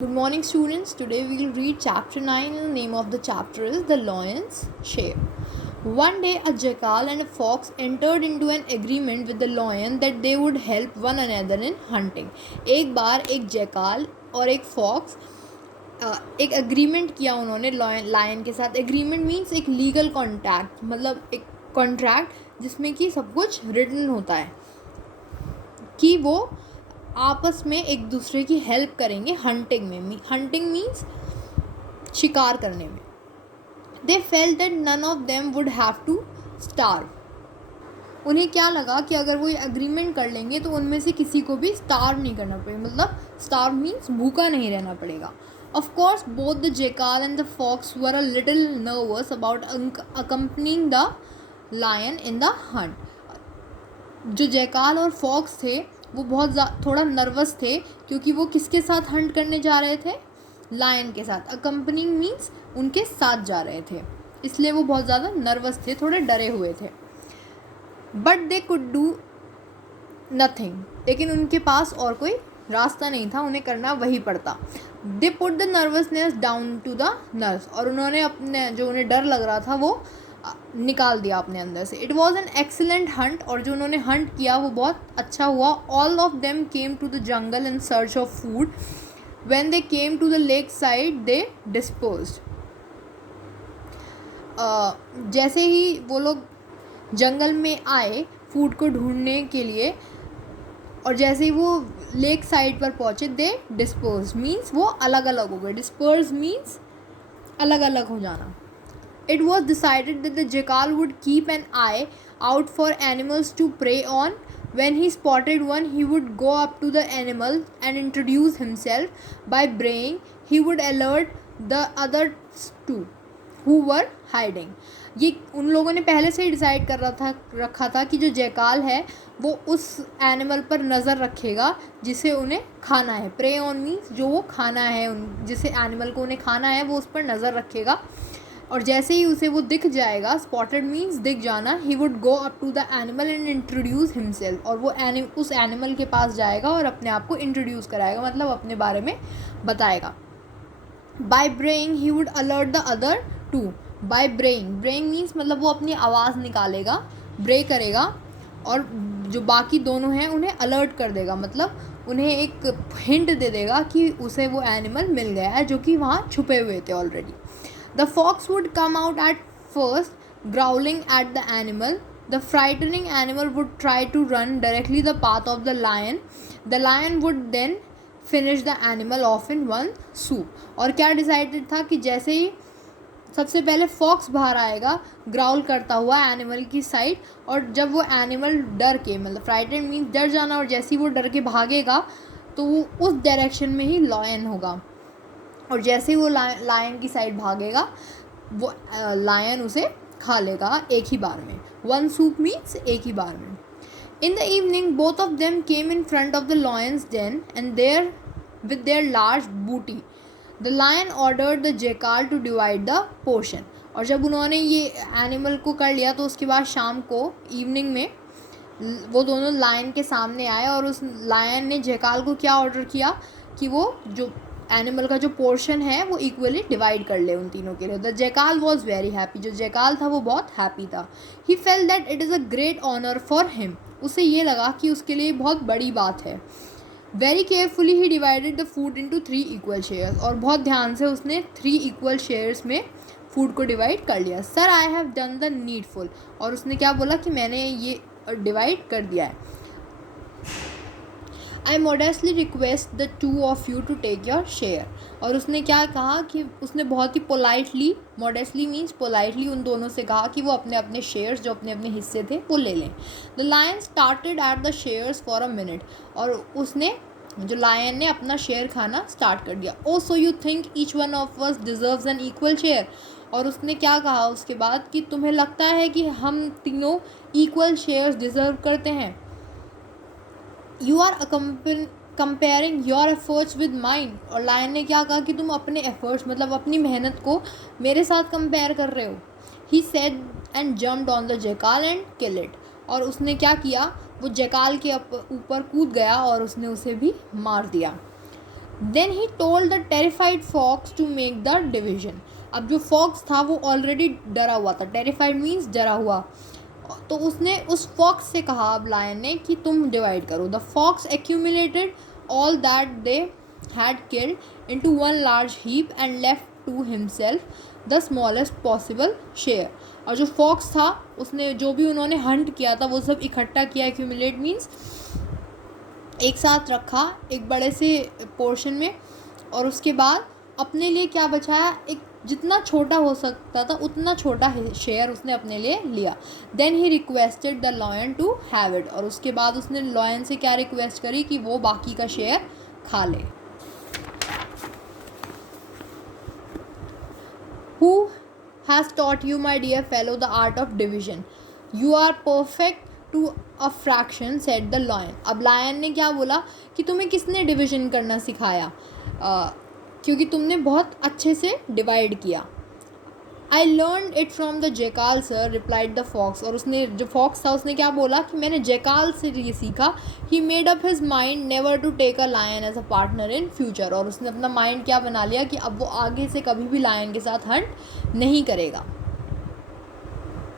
Good morning, students. Today we will read chapter 9, and the name of the chapter is The Lion's Share. One day, a jackal and a fox entered into an agreement with the lion that they would help one another in hunting. एक बार एक jackal और एक fox एक agreement किया उन्होंने lion के साथ. Agreement means एक लीगल कॉन्ट्रैक्ट, मतलब एक कॉन्ट्रैक्ट जिसमें कि सब कुछ रिटन होता है कि वो आपस में एक दूसरे की हेल्प करेंगे हंटिंग में. हंटिंग मीन्स शिकार करने में. They felt that none of them would have to starve. उन्हें क्या लगा कि अगर वो ये एग्रीमेंट कर लेंगे तो उनमें से किसी को भी स्टार्व नहीं करना पड़ेगा, मतलब स्टार्व मीन्स भूखा नहीं रहना पड़ेगा. Of course both the jackal and the fox were a little nervous about accompanying the lion in the hunt. जो जैकाल और फॉक्स थे वो बहुत थोड़ा नर्वस थे क्योंकि वो किसके साथ हंट करने जा रहे थे? लायन के साथ. अकम्पनिंग मीन्स उनके साथ जा रहे थे, इसलिए वो बहुत ज़्यादा नर्वस थे, थोड़े डरे हुए थे. But they could do nothing. लेकिन उनके पास और कोई रास्ता नहीं था, उन्हें करना वही पड़ता. They put the nervousness down to the nerves. और उन्होंने अपने जो उन्हें डर लग रहा था वो निकाल दिया अपने अंदर से. It was an excellent hunt. और जो उन्होंने हंट किया वो बहुत अच्छा हुआ. All of them came to the jungle in search of food. When they came to the lake side they disposed. जैसे ही वो लोग जंगल में आए फूड को ढूंढने के लिए, और जैसे ही वो लेक साइड पर पहुँचे दे डिस्पोज मीन्स वो अलग अलग हो गए. डिस्पर्स मीन्स अलग अलग हो जाना. It was decided that the jackal would keep an eye out for animals to prey on. When he spotted one, he would go up to the animal and introduce himself. By braying, he would alert the others too, who were hiding. ये उन लोगों ने पहले से ही decide कर रखा था कि जो जैकाल है वो उस एनिमल पर नज़र रखेगा जिसे उन्हें खाना है. प्रे ऑन मीन्स जो वो खाना है, जिसे एनिमल को उन्हें खाना है वो उस पर नज़र रखेगा. और जैसे ही उसे वो दिख जाएगा, स्पॉटेड मीन्स दिख जाना, he would go up to the animal and introduce himself. और वो उस एनिमल के पास जाएगा और अपने आप को इंट्रोड्यूस कराएगा, मतलब अपने बारे में बताएगा. By braying he would alert the other two. By braying means मतलब वो अपनी आवाज़ निकालेगा, ब्रे करेगा, और जो बाकी दोनों हैं उन्हें अलर्ट कर देगा, मतलब उन्हें एक हिंट दे देगा कि उसे वो एनिमल मिल गया है जो कि वहाँ छुपे हुए थे already. The fox would come out at first, growling at the animal. The frightening animal would try to run directly the path of the lion. The lion would then finish the animal off in one swoop. और क्या decided था कि जैसे ही सबसे पहले fox बाहर आएगा growl करता हुआ एनिमल की साइड, और जब वो एनिमल डर के, मतलब फ्राइटेड मीन्स डर जाना, और जैसे ही वो डर के भागेगा तो वो उस डायरेक्शन में ही लायन होगा. और जैसे ही वो लायन की साइड भागेगा वो लायन उसे खा लेगा एक ही बार में. वन सूप मीन्स एक ही बार में. In the evening both of them came in front of the lion's den and there with their large booty. The lion ordered the jackal to divide the portion. और जब उन्होंने ये animal को कर लिया तो उसके बाद शाम को, इवनिंग में, वो दोनों लायन के सामने आए और उस लायन ने जैकाल को क्या ऑर्डर किया कि वो जो एनिमल का जो पोर्शन है वो इक्वली डिवाइड कर ले उन तीनों के लिए. The jackal was very happy. जो जैकाल था वो बहुत हैप्पी था. He felt that it is a great honour for him. उसे ये लगा कि उसके लिए बहुत बड़ी बात है. Very carefully he divided the food into 3 equal shares. और बहुत ध्यान से उसने 3 इक्वल शेयर्स में फूड को डिवाइड कर लिया. Sir I have done the needful. और उसने क्या बोला कि मैंने ये डिवाइड कर दिया है. I modestly request the two of you to take your share. और उसने क्या कहा कि उसने बहुत ही पोलाइटली, मॉडेस्टली मीन्स पोलाइटली, उन दोनों से कहा कि वो अपने अपने शेयर्स, जो अपने अपने हिस्से थे, वो ले लें. The lion started at the shares for a minute. और उसने, जो लायन ने, अपना शेयर खाना स्टार्ट कर दिया. Oh so you think each one of us deserves an equal share. और उसने क्या कहा उसके बाद कि तुम्हें लगता है कि हम तीनों इक्वल शेयर्स डिज़र्व करते हैं. You are comparing your efforts with mine. और लायन ने क्या कहा कि तुम अपने एफर्ट्स, मतलब अपनी मेहनत को मेरे साथ कंपेयर कर रहे हो. He said and jumped on the jackal and kill it. और उसने क्या किया, वो जैकाल के ऊपर कूद गया और उसने उसे भी मार दिया. Then he told the terrified fox to make the division. अब जो फॉक्स था वो ऑलरेडी डरा हुआ था, टेरिफाइड मीन्स डरा हुआ, तो उसने उस फॉक्स से कहा अब लायन ने कि तुम डिवाइड करो। The fox accumulated all that they had killed into one large heap and left to himself the smallest possible share. और जो फॉक्स था उसने जो भी उन्होंने हंट किया था वो सब इकट्ठा किया, एक्यूमुलेट मीन्स एक साथ रखा एक बड़े से पोर्शन में, और उसके बाद अपने लिए क्या बचाया, एक जितना छोटा हो सकता था उतना छोटा शेयर उसने अपने लिए लिया। Then he requested the lion to have it, और उसके बाद उसने लॉयन से क्या रिक्वेस्ट करी कि वो बाकी का शेयर खा ले। Who has taught you, my dear fellow, the art of division? You are perfect to a fraction, said the lion. अब लायन ने क्या बोला कि तुम्हें किसने डिविजन करना सिखाया, क्योंकि तुमने बहुत अच्छे से डिवाइड किया। I learned it from the jackal, sir, replied the fox. और उसने जो फॉक्स था उसने क्या बोला कि मैंने जैकाल से ये सीखा। He made up his mind never to take a lion as a partner in future. और उसने अपना माइंड क्या बना लिया कि अब वो आगे से कभी भी लायन के साथ हंट नहीं करेगा।